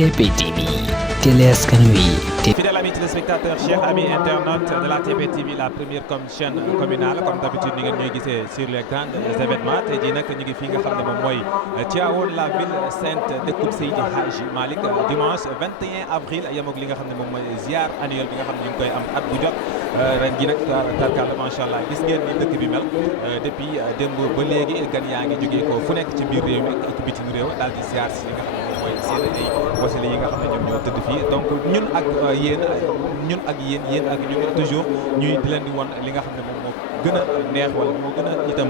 TP TV télé askan wi. Fidèles amis téléspectateurs, chers amis internautes de la TP TV, la première comme chaîne communale, comme d'habitude ni ngeen ñuy gisee sur les grands événements. Tey jii nag ñu ngi fii nga xam ne moom mooy Tivaouane, la ville sainte dëkkub Seydi Hadji Malick, dimanche 21 avril yemoog li nga xam ne moom mooy ziar annuel bi nga xam ne ñu ngi koy am at bu jot. Ren gi nag tarkalla macha allah gis ngeen ni dëkk bi mel depuis démb ba léegi gan yaa ngi jógee ko fu nekk ci biir réew mi ak bitim réew daal di ziar si li nga xam ne moom mooy seen ay wasila yi nga xam ne ñoom ñoo tëdd fii. Donc ñun ak yéen yéen ak ñun toujours ñuy di leen di won li nga xam ne moom moo gën a neex wala moo gën a itam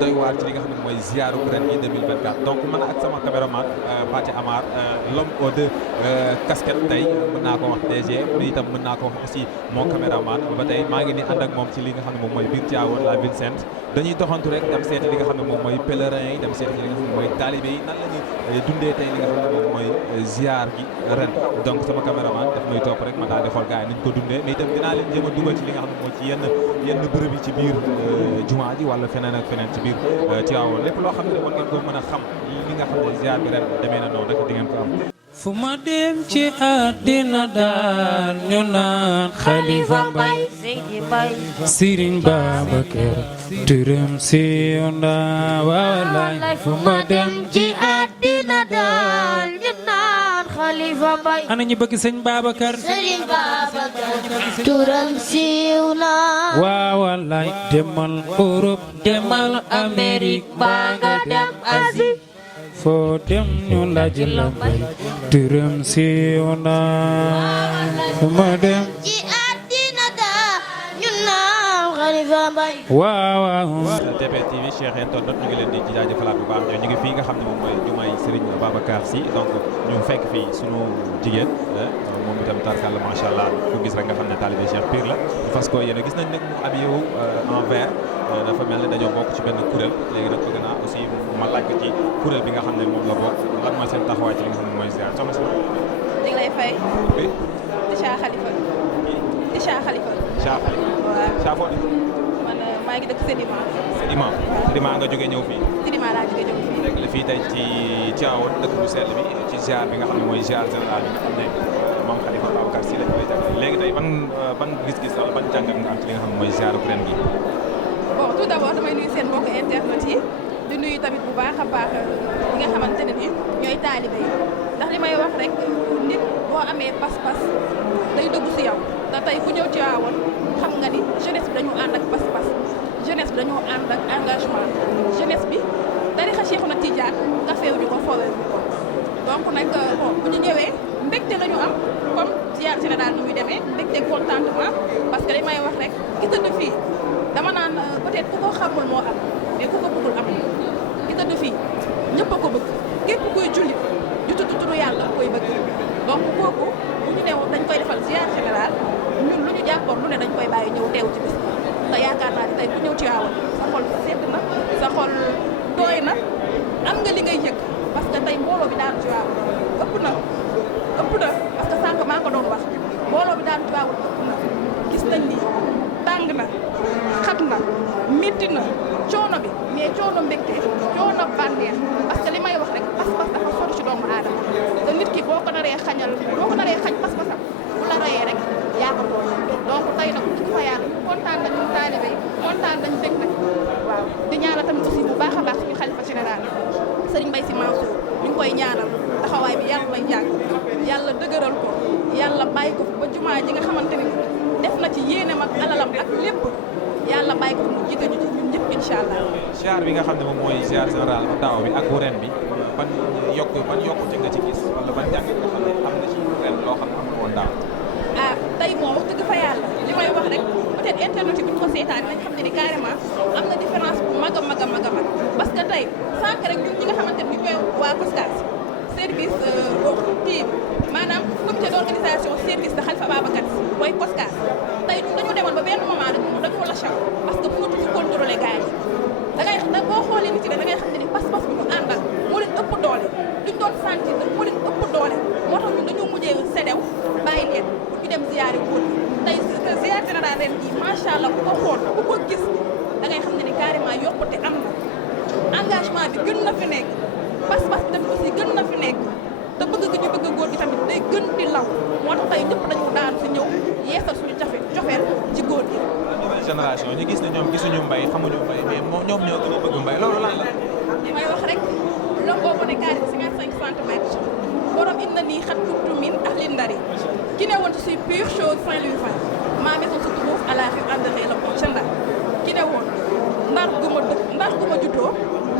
doy waar ci li nga xam ne mooy ziaru ren yi 2024. Donc man ak sama caméraman Pathé Amar, l'homme aux deux casquettes tey mën naa ko wax DG mais itam mën naa ko wax aussi mon caméraman ba tey maa ngi ni ànd ak moom ci li nga xam ne moom mooy biir Tivaouane, la ville sainte. Dañuy doxantu rek dem seeti li nga xam ne moom mooy pèlerin yi dem seeti li nga xam ne mooy talibé yi nan la ñuy dundee tey li nga xam ne moom mooy ziar gi ren. Donc sama caméraman daf may topp rek ma daal di xool gars yi nañ ko dundee mais itam dinaa leen jéem a dugal ci li nga xam ne mooy ci yenn bërëb yi ci biir jumaa ji wala feneen ak feneen ci biir Tivaouane lépp loo xam ne war ngeen ko mën a xam li nga xam ne ziar bi ren demee na noonu rek di ngeen ko am. fu ma dem ci àddina daal ñu naan Khalifa Mbaye Serigne Babacar turam siiw na wallaay fu ma dem ci àddina daal ñu naan Khalifa Mbaye ana ñu bëgg sëñ Babacar Serigne Babacar turam siiw na wallaay demal Europe demal Amérique ba nga dem Asie foo dem ñu laaj la Mbaye turam siiw na fu ma dem ci àddina daal ñu naan Khalifa Mbaye waaw TP TV Cheikh Internet ñu ngi leen di jaajëfalaat bu baax ñu ngi fii nga xam ne moom mooy jumaay Serigne Babacar Sy. Donc ñu fekk fii sunu jigéen moom itam tarkalla macha allah ku gis rek nga xam ne talibé Cheikh Pire la parce que yéen a gis nañ nag mu habillé wu en vert dafa mel ne dañoo bokk ci benn kuréel léegi nag bëgg naa aussi ma laaj ko ci kuréel bi nga xam ne moom la bokk lan mooy seen taxawaay ci li nga xam ne mooy ziar soxna si. ñu ngi lay fay. di Cha Khalifa. di Cha Khalifa. Cha Khalifa. waaw Cha foo di. man maa ngi dëkk Sédima. Sédima nga jógee ñëw fii. Sédima laa jógee ñëw fii. rek la fii tey ci Tivaouane dëkk bu sell bi ci ziar bi nga xam ne mooy ziar général bi nga xam ne moom Khalifa Babacar Sy lañ koy jagleel léegi tey ban gis-gis wala ban jàngat nga am ci li nga xam ne mooy ziaru ren gi. bon tout d'abord damay nuyu seen mbokk internet yi di nuyu tamit bu baax a baax ñi nga xamante ne ni ñooy taalibe yi ndax li may wax rek nit boo amee pas-pas day dugg si yow te tey ku ñëw Tivaouane xam nga ni jeunesse bi dañu ànd ak pas-pas jeunesse bi dañoo ànd ak engagement jeunesse bi tarixa Cheikhouna Tidiane kafeewuñu ko foowewuñu ko donc nag bon bu ñu ñëwee mbégte la ñu am comme ziar général ni muy demee mbégte contentement parce que li may wax rek ki tëdd fii dama naan peut-être ku ko xamul moo am mais ku ko bëggul am ki tëdd fii ñëpp a ko bëgg képp kuy jullit di tudd turu yàlla koy bëgg donc kooku bu ñu new dañ koy defal ziar général ñun lu ñu jàppoon lu ne dañ koy bàyyi ñëw teew ci bis te yaakaar naa ni tey ku ñëw ci Tivaouane sa xol sedd na sa xol tooy na am nga li ngay yëg parce que tey mbooloo bi daanu Tivaouane ëpp na parce que sànq maa ko doon wax mbooloo bi daanu Tivaouane ëpp na gis nañ ni tàng na xat na métti na coono bi mais coono mbégte coono bànneex parce que li may wax rek pas-pas dafa sori ci doomu aadama te nit ki boo ko naree xañ pas-pasam bu la rayee rek yaa ko doon donc tey nag ci fa yàlla kontaan nañu taalibe yi kontaan nañu dégg nag waaw di ñaanal tamit aussi bu baax a baax suñu xalifa général Serigne Mbaye Sy Mansour ñu ngi koy ñaanal taxawaay bi yàlla lay yàgg yàlla dëgëral ko yàlla bàyyi ko ba jumaa ji nga xamante ni def na ci yéeneem ak alalam ak lépp yàlla bàyyi ko mu jiite ñu ci ñun ñëpp incha allah. ziar bi nga xam ne moom mooy ziar général daaw bi ak bu ren bi ban yokkute nga ci gis wala ban jàngat nga xam ne am na ci ren loo xam ne amul woon daaw. ah tey moom wax dëgg fa yàlla li may wax rek peut-être internet yi bu ñu ko seetaan nañ xam ne ni carrément am na différence bu mag a mag a mag a mag parce que tey sànq rek ñun ñi nga xamante ni ñu koy waa COSCAS service kii maanaam comité d'organisation service de Khalifa Babacar Sy mooy COSCAS tey ñun dañoo demoon ba benn moment rek dañoo la cham parce que mënatuñu contrôler gars yi da boo xoolee nit yi da ngay xam ne ni pas-pas bi ñu àndal moo leen ëpp doole duñ doon sentir moo leen ëpp doole moo tax ñun dañoo mujjee sedew bàyyi leen pour ñu dem ziyaari góor tey ziyaar général ren jii macha allah ku ko xool ku ko gis da ngay xam ne ni carrément yokkute am na engagement bi gën na fi nekk pas-pas bi tamit aussi gën na fi nekk te bëgg gi ñu bëgg gën di law moo tax tey ñëpp dañu daan fi ñëw yeesal suñu cofeel ci góor gi. nouvelle génération ñu gis ne ñoom gisuñu mbay xamuñu mbay mais ñoom ñoo gën a bëgg mbay loolu lan la. may wax rek longoo ko ne carré 55 centimètres borom it na nii xat kuntu min ahli Ndari ki ne woon je suis pure chose Saint-Louis Fall ma maison se trouve à la rue André Le Pont ca Ndar ki ne woon ndar gu ma juddoo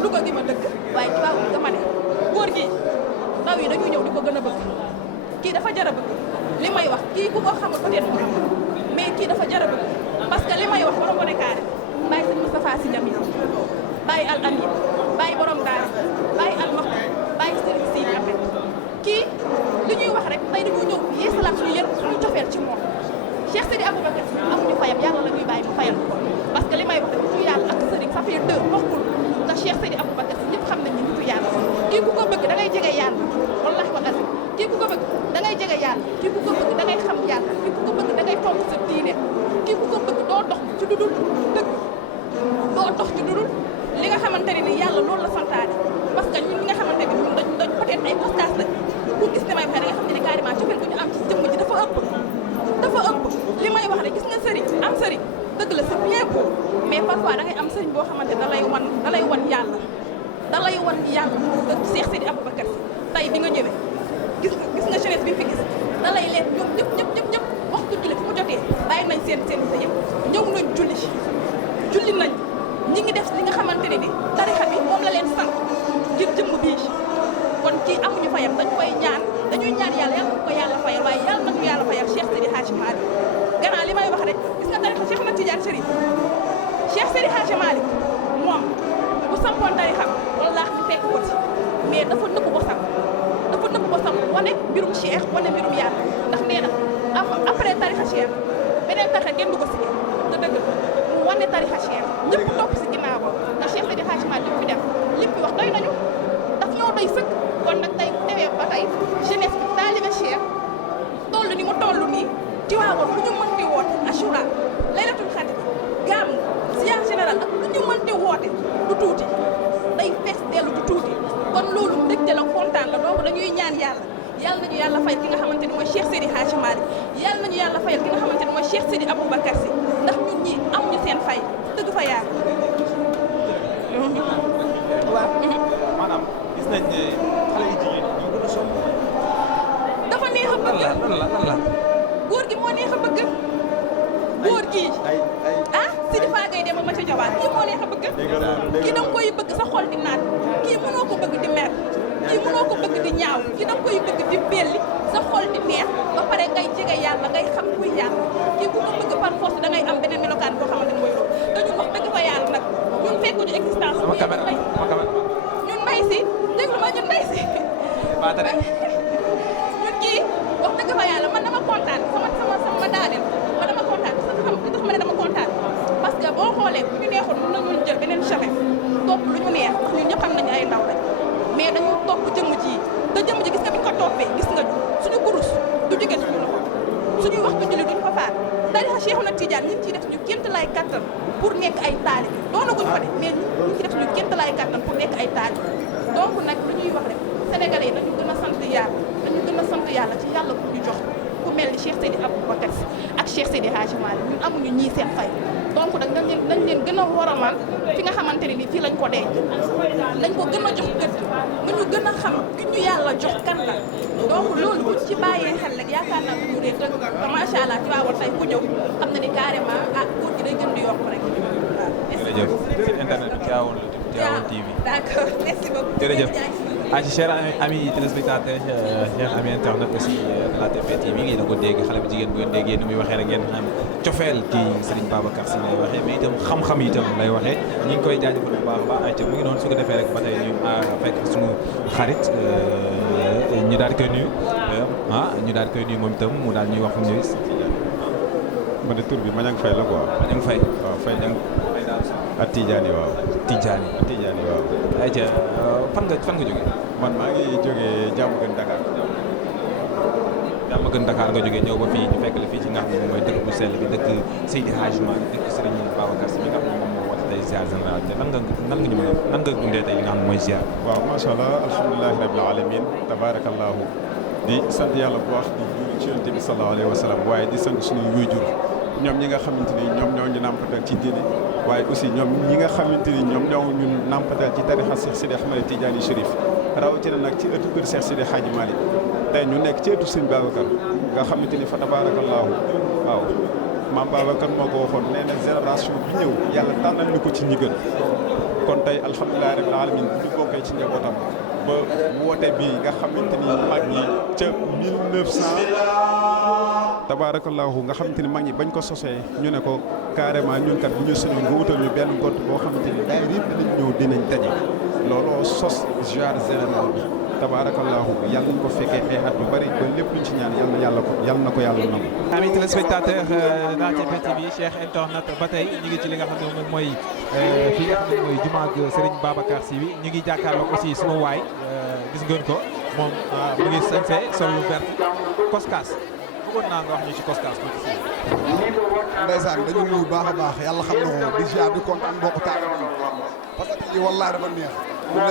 Louga gi ma dëkk waaye ci waaw nga ma ne góor gi ndaw yi dañuy ñëw di ko gën a bëgg kii dafa jar a bëgg li may wax kii ku ko xamul peut-être mu xam mais kii dafa jar a bëgg parce que li may wax borom ko ne carré bàyyi sëñ Moustapha Sy Jamil bàyyi al amin bàyyi borom daara bàyyi al maxtu bàyyi sëriñ si Ahmed kii li ñuy wax rek tey dañoo ñëw yeesalaat suñu cofeel ci moom Cheikh Sidi Aboubacar Sy amuñu fayam yàlla la ñuy bàyyi mu fayal ko parce que li may wax rek nitu yàlla ak sëriñ ça fait deux bokkul te Cheikh Sidi Aboubacar Sy ñëpp xam nañ ni nitu yàlla kii ku ko bëgg da ngay jege yàlla wallahi wa azim kii ku ko bëgg da ngay jege yàlla kii ku ko bëgg da ngay xam yàlla kii ku ko bëgg da ngay fonk sa diine kii ku ko bëgg doo dox ci dudul dëgg doo dox ci dudul li nga xamante ne ni yàlla loolu la santaane parce que ñun ñi nga xamante ne ñun dañ peut-être ay postage la ku gis ne may waxee da nga xam ne carrément cofeel bu ñu am ci jëmm ji dafa ëpp li may wax rek gis nga sëriñ am sëriñ dëgg la c'est bien beau mais parfois da ngay am sëriñ boo xamante da lay wan yàlla da lay wan yàlla da Cheikh Sidi Aboubacar Sy tey bi nga ñëwee gis nga jeunesse bi fi gis da lay leen ñoom ñëpp waxtu julli fu mu jotee bàyyi nañ seen yëpp ñëw nañ julli nañ ñi ngi def li nga xamante ne ni tarixa bi moom la leen sant ngir jëmm bii kon kii amuñu fayam dañuy ñaan yàlla ko yàlla fayal waaye yàlla nañu yàlla fayal Cheikh Seydi Hadji Malick gannaaw li may wax rek gis nga tarixa Cheikh Ahmed Tidiane Chérif Cheikh Seydi Hadji Malick moom bu sampoon tarixam wallaahi ñu fekk ko ci mais dafa nëbb bosam wane mbirum Cheikh wane mbirum yàlla ndax nee na après tarixa Cheikh beneen tarixa kenn du ko signé te dëgg mu wane tarixa Cheikh ñëpp topp si ginnaaw ko ndax Cheikh Seydi Hadji Malick li mu fi def li mu fi wax doy nañu daf ñoo doy sëkk kon nag tey bu demee ba tey jeunesse bi taalibe Cheikh toll ni mu toll nii Tiwaawan lu ñu mënti woote Achoura Laylatul Qadr gàmmu ziar général ak lu ñu mënti woote du tuuti day fees dellu du tuuti kon loolu mbégte la kontaan la donc dañuy ñaan yàlla nañu yàlla fayal ki nga xamante ni mooy Cheikh Seydi Hadji Malick yàlla nañu yàlla fayal ki nga xamante ni mooy Cheikh Seydi Aboubacar Sy ndax ñun ñi amuñu seen fay dëgg fa yàlla. waaw. maanaam gis nañ ne xale yu jigéen ñoo gën a sonn. dafa neex a bëgg lan la. góor gi moo neex a bëgg. góor gii ah Sidi Fa Gueye dem ma ca jawaat kii moo neex a bëgg. kii da nga koy bëgg sa xol di naat kii mënoo ko bëgg di mer kii mënoo ko bëgg di ñaaw kii da nga koy bëgg di belli sa xol di neex ba pare ngay jege yàlla ngay xam kuy yàlla kii ku ko bëgg par force da ngay am beneen melokaan boo xamante ni mooy loolu te ñun wax dëgg fa yàlla nag ñun fekkuñu existence bu ñun mbay si déglu ma ñun mbay si ñun kii wax dëgg fa yàlla man dama kontaan sama daaneel man dama kontaan li tax ma ne dama kontaan parce que boo xoolee bu ñu neexoon mën nañu jël beneen chemin topp lu ñu neex ndax ñun ñëpp xam nañu ay ndaw lañ mais dañu topp jëmm ji te jëmm ji gis nga bi ñu ko toppee gis nga suñu kurus du jóge suñu loxo suñuy waxtu julli duñ ko faat tarixa Cheikh Ahmed Tidiane ñu ngi ciy def suñu kéemtalaay kattan pour nekk ay taalib doonaguñ ko de mais ñu ngi ciy def suñu kéemtalaay kattan pour nekk ay taalib donc nag lu ñuy wax rek sénégalais yi dañu gën a sant yàlla ci yàlla ku ñu jox ku mel ni Cheikh Seydi Aboubacar Sy ak Cheikh Seydi Hadji Malick ñun amuñu ñii seen fay donc nag dañ leen gën a waramal fi nga xamante ne nii fii lañ ko denc lañ ko gën a jox gëdd nga ñu gën a xam ki ñu yàlla jox kan la donc loolu bu ci bàyyee xel rek yaakaar naa ñu réer te macha allah ci waawoon tey ku ñëw xam na ni carrément góor gi day gën di yokk rek waaw. jërëjëf site internet bi Tivaouane la tudd Tivaouane TV. d'accord merci beaucoup. jërëjëf. chers amis téléspectateurs chers amis internautes aussi de la TP TV ngeen ko dégg xale bu jigéen bu ngeen déggee ni muy waxee rek ngeen xam cofeel ci Serigne Babacar Sy lay waxee mais itam xam-xam itam lay waxee ñi ngi koy jaajëfal bu baax a baax ayca mu ngi noonu su ko defee rek ba tey ñu fekk suñu xarit ñu daal di koy nuyu ñu daal di koy nuyu moom itam mu daal ñuy wax fu mu ñëwee. ma ne tur bi Mañang Faye la quoi. Mañang Faye. waaw Faye ak Tidiane waaw. Tidiane waaw. ayca fan nga jógee. man maa ngi jógee Diamaguène Dakar. Diamaguène Dakar nga jógee ñëw ba fii ñu fekk la fii ci nga xam ne mooy dëkk bu sell bi dëkk Seydi Hadji Malick dëkk Serigne Babacar Sy mi nga xam ne moom moo woote tey ziar général te nan nga dundee tey li nga xam ne mooy ziar. waaw macha allah alhamdulilahi rabil alamin tabarakallahu di sant yàlla bu baax di julli ci Yonent bi sallallahu alayhi wa sallam waaye di sant suñuy waajur ñoom ñi nga xamante ni ñoom ñoo ñu nàmpatal ci diine waaye aussi ñoom ñi nga xamante ni ñoom ñoo ñu nàmpatal ci tarixa Cheikh Sidi Ahmed Tidiane Chérif rawatina nag ci ëttu kër Cheikh Sidi Hadji Malick tey ñu nekk ci ëttu sëñ Babacar nga xamante ni fa tabaarakallaahu waaw maam Babacar moo ko waxoon nee na génération bi ñëw yàlla tànnal ñu ko ci ñi gën kon tey alhamdulilah rabbil alamin bu ñu bokkee ci njabootam ba woote bi nga xamante ni mag ñi ca 1900 tabaarakallaahu nga xamante ni mag ñi bañ ko sosee ñu ne ko carrément ñun kat bu ñu soñoon nga wutal ñu benn gont boo xamante ni daay yëpp dinañ ñëw dinañ daje looloo sos genre général bi tabaarakallaahu yàlla nañ ko fekkee ay at yu bëri ba lépp luñ ci ñaan yàlla na ko yàlla nangu. amis téléspectateurs de la TP TV Cheikh internet ba tey ñu ngi ci li nga xam ne moom mooy fii nga xam ne mooy jumaa ak Serigne Babacar Sy bi ñu ngi jàkkaarloog aussi suma waay gis ngeen ko moom mu ngi sañse sol lu vert Koskas bëggoon naa nga wax ñu ci Koskas tuuti si. ndeysaan dañu nuyu baax a baax yàlla xam na ko di ziar di kontaan mbokku taal parce que lii wallaahi dafa neex ñun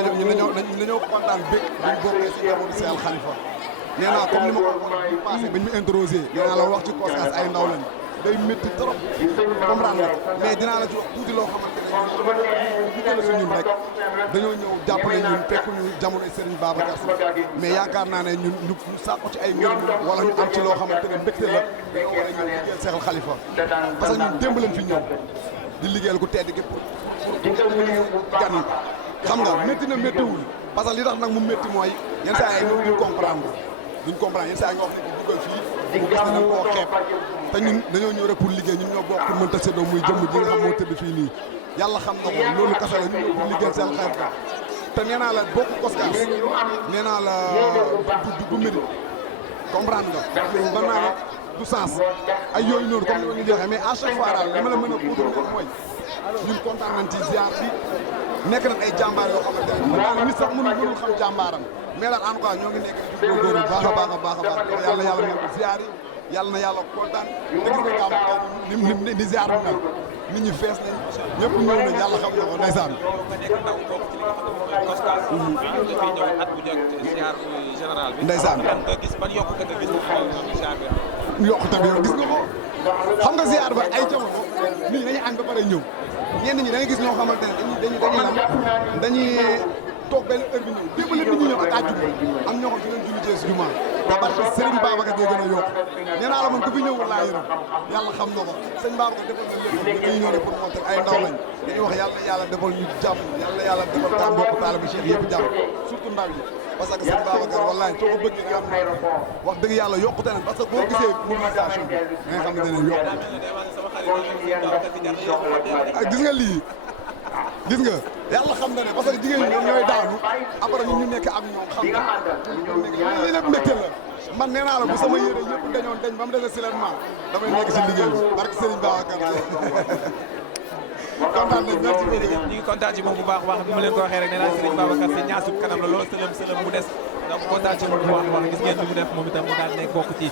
dañoo kontaan bëgg buñ bokkee si jamono Seyal Khalifa nee naa comme ni ma ko waxee passé bañ ma introsé nee naa la wax ci Koskas ay ndaw lañ day métti trop comprendre nga mais dinaa la ci wax tuuti loo xamante ne si ñun rek dañoo ñëw jàppale ñun fekk ñu jamono Serigne Babacar Sy mais yaakaar naa ne ñun ñu sàkku ci ay ngërëm wala ñu am ci loo xamante ne mbégte la dañoo war a ñëw liggéeyal Seyal Khalifa parce que ñun démb leen fi ñëw di liggéeyal ku tedd gi pour gan yi xam nga métti na méttiwul parce que li tax nag mu métti mooy yenn saa yi ñoom duñ comprendre yenn saa yi nga wax ne di dugal fii mu gis ne dañ koo xeeb te ñun dañoo ñëw rek pour liggéey ñun ñoo bokk pour mënta séddoo muy jëmm ji nga xam moo tëdd fii nii yàlla xam na ko loolu kese la ñu ñëw pour liggéeyal Seyal Khalifa te nee naa la bokk Koskas nee naa la du mérite comprendre nga mën naa ne du sens ay yooyu noonu comme ni ma ñu waxee mais à chaque fois daal li ma la mën a puudar mooy ñun kontaan nañ ci ziar bi nekk nañ ay jàmbaar yoo xamante ne mën naa ne nit sax mënul xam jàmbaaram mais daal en tout cas ñoo ngi nekk ci góorgóorlu baax a baax a baax a baax yàlla nangu ziar yi yàlla na yàlla kontaan te gis nga gàmm ni ziar bi mel nit ñi fees nañ ñëpp ñëw nañ yàlla xam na ko ndeysaan ndeysaan yokkute bi yow gis nga ko xam nga ziar ba ay jamono nit ñi dañuy ànd ba pare ñëw ñenn ñi da ngay gis ñoo xamante ne dañuy toog benn heure bi ñëw démb lépp nit ñi ñëw ak àjjuma am ñoo xam ci leen julli ci jumaa te parce que Serigne Babacar day gën a yokk nee naa la man ku fi ñëwul laa yërëm yàlla xam na ko sëñ Babacar defal na lépp dañuy ñëw rek pour monter ay ndaw lañ dañuy wax yàlla defal ñu jàmm yàlla defal ta mbokk taalibe bi Cheikh yëpp jàmm surtout ndaw yi parce que sëñ Babacar wallahi soo ko bëggee nga wax dëgg yàlla yokkute nañ parce que boo gisee mobilisation bi nga xamante ne yokk gis nga lii gis nga yàlla xam na ne parce que jigéen ñi ñoom ñooy daanu après ñun ñu nekk ak ñoom xam nga lii lépp mbégte la man nee naa la bu sama yére yëpp dañoon dañ ba mu dese silenement damay nekk si liggéey bi barke Serigne Babacar kontaan nañ merci beaucoup ñu ngi kontaan ci moom bu baax wax bi ma leen ko waxee rek nee naa Serigne Babacar Sy ñaasut kanam la loolu sëlëm mu des donc kontaan ci moom bu baax wax gis ngeen li mu def moom itam mu daal nekk bokk ci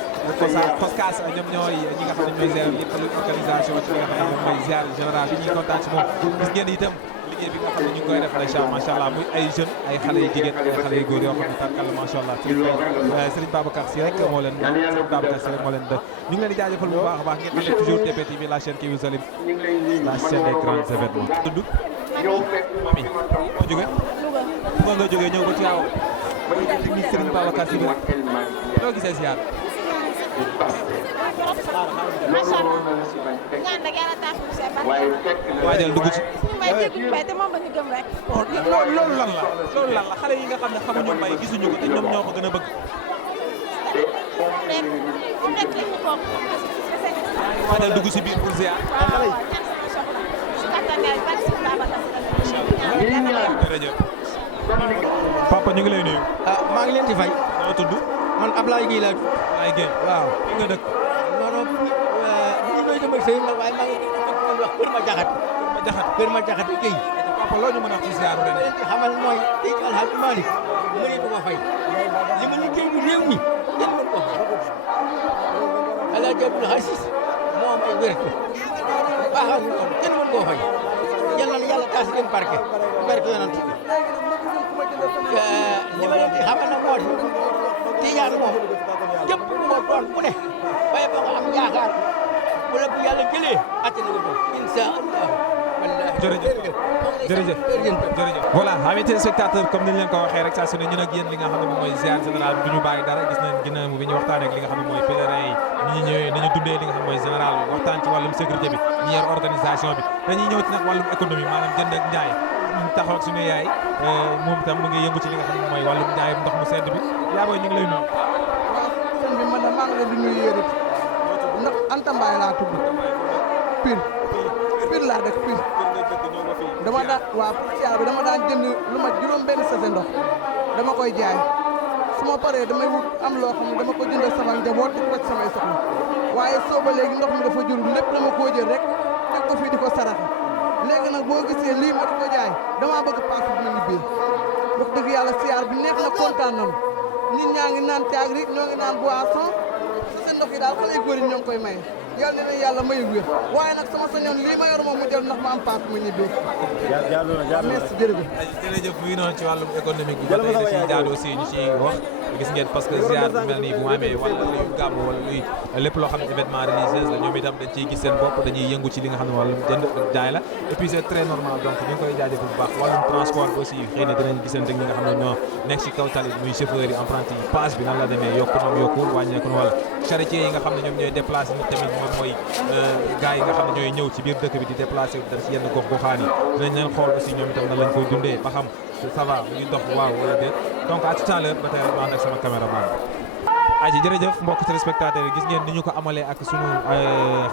Koskas ñoom ñooy ñi nga xam ne ñooy gérer lépp organisation ci li nga xam ne moom mooy ziar général bi ñu ngi kontaan ci moom gis ngeen itam liggéey bi nga xam ne ñu ngi koy def macha allah muy ay jeunes ay xale yu jigéen ay xale yu góor yoo xam ne tànkal macha allah Serigne Babacar Sy rek moo leen Serigne Babacar Sy rek moo leen def ñu ngi leen di jaajëfal bu baax a baax ngeen ànd toujours TP TV la chaîne qui vous allume la chaîne des grands événements. tudd mami foo jógee fu nga jógee ñëw ba Tivaouane technique Serigne Babacar Sy bi rek loo gisee ziar macha allah ñaan nag yàlla tax ñu see barke waajal dugg ci may dégg mbay te moom la ñu gëm rek loolu lan la xale yi nga xam ne xamuñu mbay gisuñu ko te ñoom ñoo ko gën a bëgg fu nekk li ñu toog waajal dugg ci biir pour ziar waaw ñaan sama soxla su kattanee barke si Babacar jërëjëf papa ñu ngi lay nuyu maa ngi leen di fay. noo tudd man Ablaye Guèye laa tudd. Ablaye Guèye waaw. fi nga dëkk non bu ñu dama sëy la waaye maa ngi wax Kër Ma Jaxat. Kër Ma Jaxat Guèye. papa loo ñu mën a wax ci ziar ren xamal mooy tey Alhaji Malick mëneetu ko fay li ma liggéey bi réew mi kenn mën ko fay Alhaji Abdou Aziz moo am ay wér baaxal ñu ko kenn mën koo fay yal na yàlla taas leen barke yonent bi li ma leen di xamal na moo di Tijaan moom képp ku ko doon ku ne waaye boo ko am yaakaar bu la bu yàlla jëlee attana nga doon incha allah. jërëjëf voilà amis téléspectateurs comme ni ñu leen ko waxee rek saa su ne ñun ak yéen li nga xam ne moom mooy ziar général bi du ñu bàyyi dara gis nañ ginnaaw bi ñu waxtaanee ak li nga xam ne mooy pèlerin yi ñi ñëwee nañu dundee li nga xam ne mooy général bi waxtaan ci wàllum sécurité bi ñi yor organisation bi dañuy ñëw ci nag wàllum économie maanaam jënd ak njaay ñu taxaw ak suñu yaay moom itam mu ngi yëngu ci li nga xam ne mooy wàllum njaay ndox mu sedd bi yaa booy ñu ngi lay nuyu. sëñ bi man de maa ngi leen di nuyu yéen it ndax Anta Mbaye laa tudd Pire laa dëkk Pire dama daan waaw bi dama daan jënd lu ma juróom benn sase ndox dama koy jaay su ma paree damay wut am loo xam ne dama ko jëndal sama njaboot di ko ci samay soxla waaye sooba léegi ndox mi dafa jurul lépp dama koo jël rek teg ko fii di ko saraxe léegi nag boo gisee lii ma di ko jaay damaa bëgg paas bi ma ñibbee wax dëgg yàlla siyaar bi neex na kontaan nañu nit ñaa ngi naan caagri ñoo ngi naan boisson sase ndox yi daal xale yu góor yi ñoo ngi koy maye yàlla na yàlla mayu wér waaye nag sama sañoon lii ma yor moom mu jël ndax ma am paas ma ñibbee. merci jërëjëf bii noonu ci wàllum économique bi ba tey da ciy jaadu aussi ñu ci wax gis ngeen parce que ziar bu mel nii bu mu amee wala luy gàmm wala luy lépp loo xam ne événement religieux la ñoom itam dañ ciy gis seen bopp dañuy yëngu ci li nga xam ne wàllum jënd ak jaay la et puis c'est très normal donc ñu ngi koy jaajëfal bu baax wàllum transport bi aussi xëy na dinañ gisante ñi nga xam ne ñoo nekk ci kaw tali muy chauffeur yi apprenti yi paas bi nan la demee yokku na yokkul wàññeeku na wala charretier yi nga xam ne ñoom ñooy déplacé nit tamit moom mooy gars yi nga xam ne ñooy ñëw ci biir dëkk bi di déplacé dem ci yenn gox goxaan yi dinañ leen xool aussi ñoom itam nan lañ koy dundee ba xam ça va mu ngi dox waaw wala déet donc à tout à l'heure ba tey rek ànd ak sama caméraman aji jërëjëf mbokk téléspectateurs yi gis ngeen ni ñu ko amalee ak sunu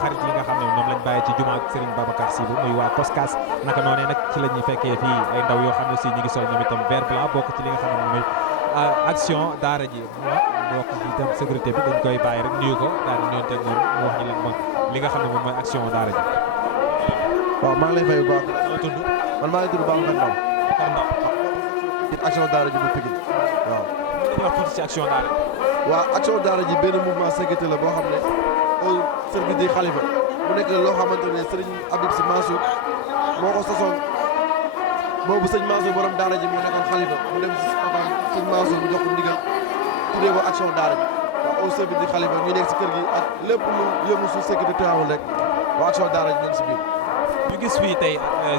xarit yi nga xam ne ñoom lañ bàyyi ci jumaa Serigne Babacar Sy bu muy waa Koskas naka noonee nag ci la ñuy fekkee fii ay ndaw yoo xam ne aussi ñu ngi sol ñoom itam vert blanc bokk ci li nga xam ne mooy action daara ji bokk ci itam sécurité bi dañ koy bàyyi rek nuyu ko daal di nuyoonteeg moom mu wax ñu lan mooy li nga xam ne moom mooy action daara ji. waaw maa ngi lay fay bu baax. loo tudd. man maa ngi tudd Babacar Ndaw. Babacar Ndaw. action daara ji bu Pikine waaw. dañuy wax tuuti ci action daara ji. waaw action daara ji benn mouvement sécurité la boo xam ne au service di xalifa mu nekk loo xamante ne Serigne Habib Sy Mansour moo ko sosoon boobu sëñ Mansour borom daara ji moo nekkoon xalifa mu dem si papaam sëñ Mansour mu jox ko ndigal tuddee ko action daara ji waaw au service di xalifa ñu nekk si kër gi ak lépp lu yëngu su sécurité amul rek waa action daara ji ñu ngi si biir. ñu gis fii tey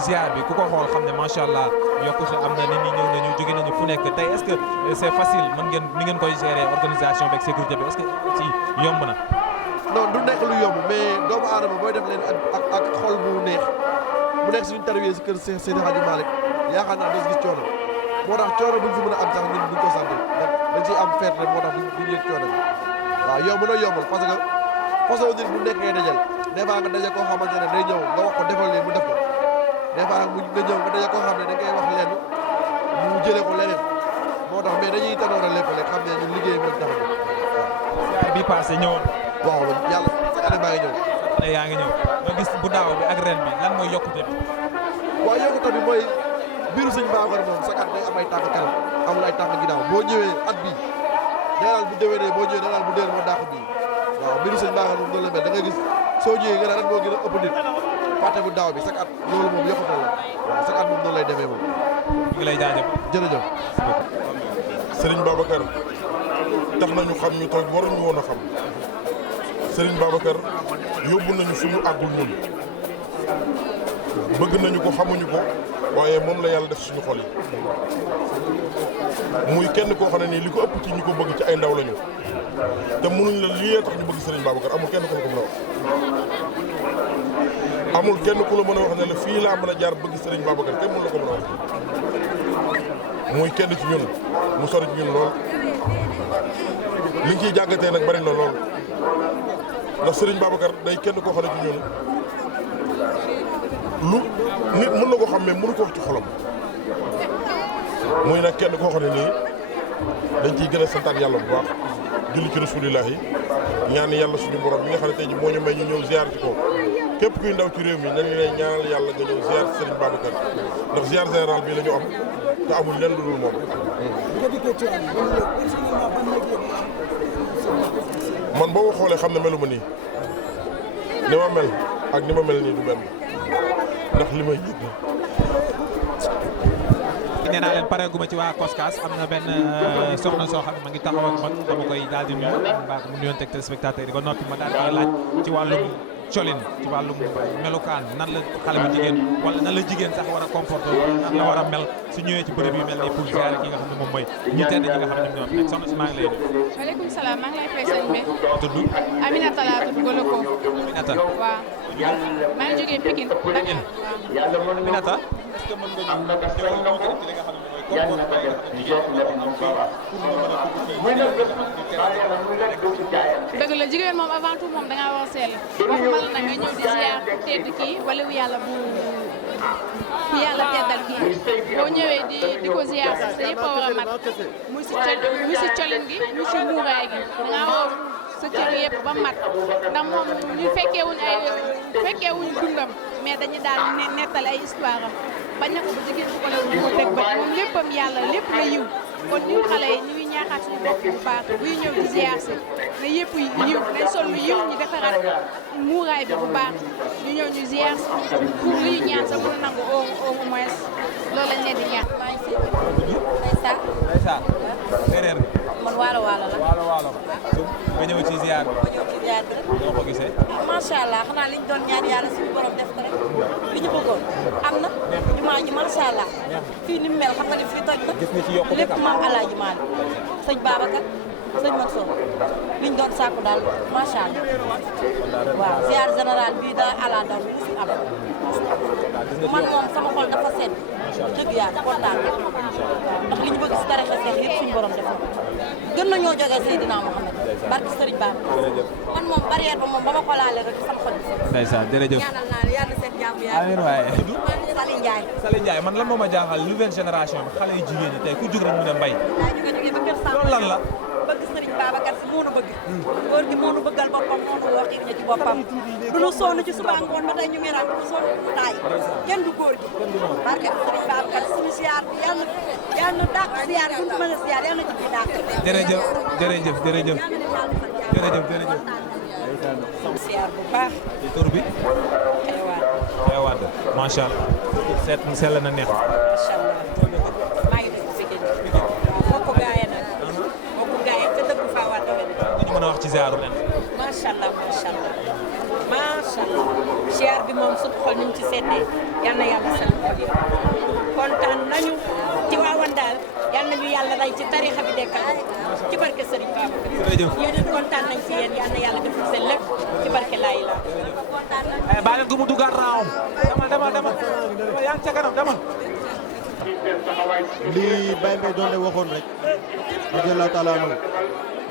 ziar bi ku ko xool xam ne macha allah yokkute am na nit ñi ñëw nañu jóge nañu fu nekk tey est-ce que c'est facile mën ngeen ni ngeen koy gérer organisation beeg sécurité bi est-ce que ci yomb na. non du nekk lu yomb mais doomu aadama booy def leen ak xol bu neex bu nekk suñu tarwee si kër Seydi Hadji Malick yaakaar naa doo si gis coono moo tax coono buñ fi mën a am sax ñun buñ ko sant dañ ciy am fête rek moo tax duñ leen coono bi waaw yomb na yombal parce que façon nit bu nekk ngay dajal des fois nga daje koo xamante ne day ñëw nga wax ko defal leen mu def ko des fois nga ñëw nga daje koo xam ne da ngay wax lenn mu jëlee ko leneen moo tax mais dañuy tanoor a lépp rek xam ne ñun liggéey mën tax ziar bi passé ñëwoon. waaw yàlla sa année baa ngi ñëw. sa yaa ngi ñëw nga gis bu daaw bi ak ren bi lan mooy yokkute bi. waaw yokkute bi mooy biiru sëñ Babacar moom sa at day am ay tànk kanam amul ay tànk ginnaaw boo ñëwee at bi day daal bu déwénee boo ñëwee day daal bu déwén moo dàq bii waaw biiru sëñ Babacar moom noonu la mel da ngay gis soo ñëwee nga ne ren moo gën a ëpp nit fàtte bu daaw bi sa at loolu moom yokkute la waaw sa at moom noonu lay demee moom. ñu ngi lay jaajëf. jërëjëf. Serigne Babacar tax nañu xam ñu toog waruñu woon a xam Serigne Babacar yóbbu nañu suñu àggul ñun bëgg nañu ko xamuñu ko waaye moom la yàlla def suñu xol yi muy kenn koo xam ne nii li ko ëpp ci ñi ko bëgg ci ay ndaw lañu te mënuñ la lii tax ñu bëgg Serigne Babacar amul kenn ku la ko mën a wax amul kenn ku la mën a wax ne la fii laa mën a jaar bëgg Serigne Babacar kenn mënu la ko mën a wax muy kenn ci ñun mu sori ci ñun lool liñ ciy jàngatee nag bari na lool ndax Serigne Babacar day kenn koo xam ne ci ñun lu nit mën na ko xam mais mënu ko wax ci xolam muy nag kenn koo xam ne nii dañ ciy gën a santaat yàlla bu baax julli ci rasulillahi ñaan yàlla suñu borom mi nga xam ne tey ji moo ñu may ñu ñëw ziar ci ko képp kuy ndaw ci réew mi nañu lay ñaanal yàlla nga ñëw ziar ci Serigne Babacar ndax ziar général bi la ñu am te amul lenn lu dul moom. man boo ko xoolee xam ne melu ma nii ni ma mel ak ni ma mel nii du benn ndax li may yëg nee naa leen pare gu ma ci waa Koskas am na benn soxna soo xam ne ma ngi taxaw ak man dama koy daal di nuyu mbaa mu nuyoon teg téléspectateur yi ba noppi ma daal di koy laaj ci wàllum colin ci wàllum melukaan nan la xale bu jigéen wala nan la jigéen sax war a comporté nan la war a mel su ñëwee ci bërëb yu mel nii pour ziare ki nga xam ne moom mooy ñi tedd ñi nga xam ne ñoom ñoo fi nekk soxna si maa ngi lay nuyu. waaleykum salaam maa ngi lay fay sëñ bi. tudd Aminata laa tudd Goloko. Aminata. waaw. maa ngi jógee Pikine. Pikine. Aminata. est-ce que mën nga ñu ñëwal tuuti rek ci li nga xam ne mooy comportement yi nga xam ne jigéen ñi am fii pour nga mën a dugg fii. dëgg la jigéen moom avant tout moom da ngaa war a sell. waxuma la nag nga ñëw di ziar tedd kii wala yàlla bu yàlla teddal kii boo ñëwee di ko ziar sax sa yëpp a war a mat muy si colin gi muy si muuraay gi da ngaa war sa cër yëpp ba mat ndax moom ñu fekkee wuñ dundam mais dañu daal nettal ay histoire am bañ na ko ba jigéen bu ko lew ñu ko teg ba moom léppam yàlla lépp la yiw kon ñun xale yi ñu ngi ñaaxaat suñu bopp bu baax buy ñëw di ziar si na yëpp yiw nañ sol lu yiw ñu defaraat muuraay bi bu baax ñu ñëw ñu ziar si pour li ñu ñaan sa mën a nangu au moins loolu lañ leen di ñaan. Ndeysaan séeréer bi. man waalo la. waalo nga ñëw ci ziar bi. doo ko gisee. macha allah xanaa liñ doon ñaan yàlla suñu borom def ko rek li ñu bëggoon am na. jumaa ji macha allah. fii ni mu mel xam nga ni fii toj na. gis nga ci yokku lépp maam Alaaji Maalik sëñ Babacar sëñ Mansour liñ doon sàkku daal macha allah. waaw ziar général bii daa ala daw bi si am. man moom sama xol dafa sedd. dëgg yàlla kontaan ndax li ñu bëgg si tarixa Seex yëpp suñu borom def gën nañoo jógee Seydina Mohamed barke Sëriñ Ba man moom barrière ba moom ba ma ko laalee rek sama xol bi ndeysaan jërëjëf ñaanal naa la yàlla seen jàmm yàlla amiin waaye Sali Ndiaye Sali Ndiaye man lan moo ma jaaxal nouvelle génération bi xale yu jigéen ñi tey ku jóg rek mu ne mbay loolu lan la bëgg Sëriñ Babacar Si moo nu bëgg góor gi moo nu bëggal boppam moo nu woo xiir ñu ci boppam du nu sonn ci suba ngoon ba tey ñu ngi ram du sonn taay kenn du góor gi barke Sëriñ Babacar suñu siyaar bi yàlla na dàq siyaar bu ñu mën a siyaar yàlla na ci dàq jërëjëf siyaar bu baax tur bi xewaat macha allah seet mu sell na neex macha allah maa ngi def fi waaw bokk gaayee nag bokk gaayee te dëgg faa waat ñu mën a wax ci ziaru ren macha allah siyaar bi moom suñu xol ñu ci seetee yal na yàlla sell kontaan nañu ci waawan daal yal nañu yàlla rey ci tarixa bi dekkal ci barke Sëriñ Babacar yéen it kontaan nañ ci yéen yal na yàlla defal seen lépp ci barke laa ilaaha baa leen ko mu dugaat raawam demal yaa ngi ca kanam demal lii Baye Mbaye doon waxoon rek radiyallahu taala anhu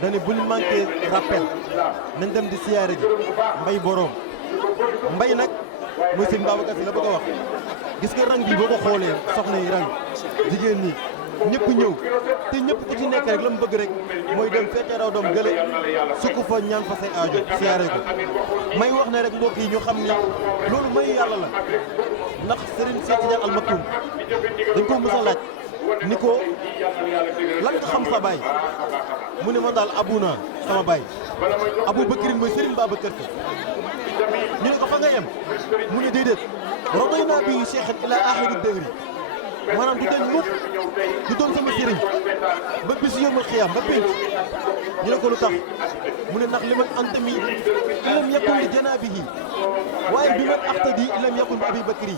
dañu buñ manqué rappel nañ dem di siyaare ji mbay boroom mbay nag muy sëñ Babacar Si la bëgg a wax gis nga rang bi boo ko xoolee soxna yi rang jigéen ñi ñëpp ñëw te ñëpp ku ci nekk rek la mu bëgg rek mooy dem fekkee raw doom gële sukk fa ñaan fa say aajo siyaare ko may wax ne rek mbokk yi ñu xam ni loolu mayu yàlla la ndax Serigne Cheikh Tidiane Al Maktoum dañ ko mës a laaj ni ko lan nga xam sa baay mu ne man daal abu naa sama baay Abou Bakrin mooy Serigne Babacar Si ñu ne ko fa nga yem mu ne déedéet rodoy naa bi cheikhan ila axiri dëhri maanaam du dañ mukk du doon sama sëriñ ba bis yawmal xiyaam ba pénc ñu ne ko lu tax mu ne ndax li man antami ilam yakun li janaabihi waaye bi man axtadi ilam yakun bi Abi Bakri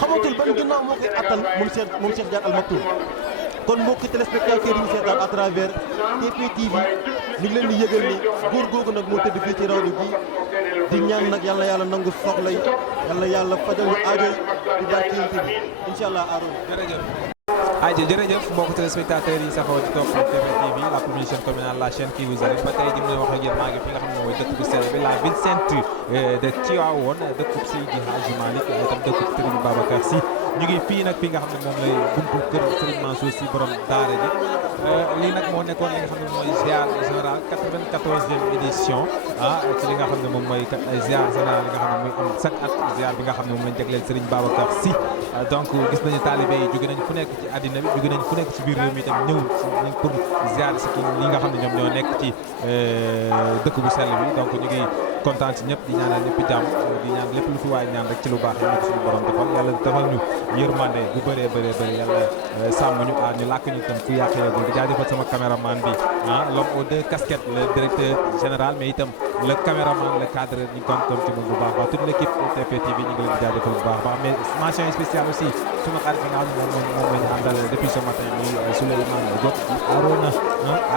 xamatul ban ginnaaw moo koy attan moom Cheikh Tidiane Al Maktoum kon mbokki téléspectateurs yi ñu seetaan à travers TP TV ñu ngi leen di yëgal ni góor googu nag moo tëdd fii ci rawdu gi di ñaan nag yal na yàlla nangu soxla yi yal na yàlla fajal ñu aajo yi di barke yéen bi incha allah aaroon jërëjëf mbokki téléspectateurs yi saxoo di topp TP TV la première chaîne communale la chaîne qui vous arrive ba tey jii wax ak yéen maa ngi fi nga xam ne mooy dëkk bu sell bi la ville sainte de Tivaouane dëkkub Seydi Hadji Malick itam dëkkub Serigne Babacar Sy ñu ngi fii nag fi nga xam ne moom lay buntu kër Serigne Mansour Sy borom daara ji lii nag moo nekkoon li nga xam ne mooy ziar général 94e édition ci li nga xam ne moom mooy ziar général li nga xam ne mooy am chaque at ziar bi nga xam ne moom lañ jagleel Serigne Babacar Sy donc gis nañu taalibe yi jóge nañ fu nekk ci àddina bi jóge nañ fu nekk ci biir réew mi itam ñëw nañ pour ziar si ki li nga xam ne ñoom ñoo nekk ci dëkk bu sell bi donc ñu ngi kontaan si ñëpp di ñaanal ñëpp jàmm di ñaan lépp lu fi waay ñaan rek ci lu baax yàlla ko suñu borom defal yàlla defal ñu yërmande bu bëree yàlla sàmm ñu aar ñu làkk ñu tam fu yàq yeegul di jaajëfal sama caméraman bi l'homme aux deux casquettes le directeur général mais itam le caméraman le cadre ñu kontaan ci moom bu baax baax toute l'équipe TP TV ñu ngi leen di jaajëfal bu baax baax mais mention spéciale aussi sunu xarit bi nga xam ne moom la ñu àndal depuis ce matin muy Souleymane Diop Arona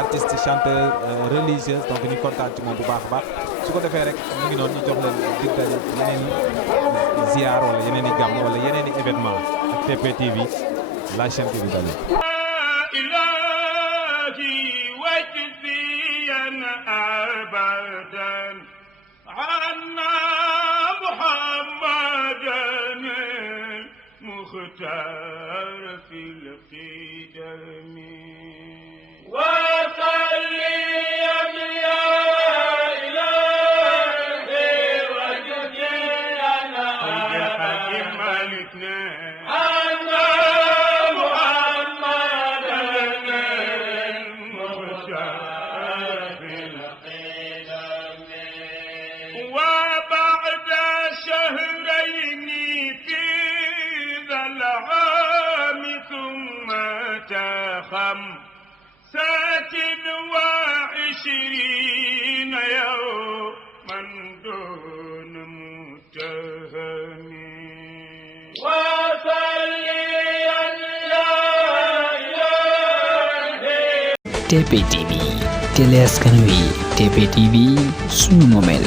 artiste chanteur religieuse donc ñu kontaan ci moom bu baax baax su ko defee rek mu ngi noonu ñu jox leen dig daje yeneen i ziar wala yeneen i gàmm wala yeneen i événement ak TP TV la chaîne TV Dali أبدا عنا محمدا المختار في القدم وصلي يا إلهي وجزينا حق مالكنا عنا محمدا المختار في القدم وبعد شهرين في ذا العام ثم خمسة وعشرين يوما دون متهم وصليا يا إلهي TP TV télé askan wi TP TV suñu moomeel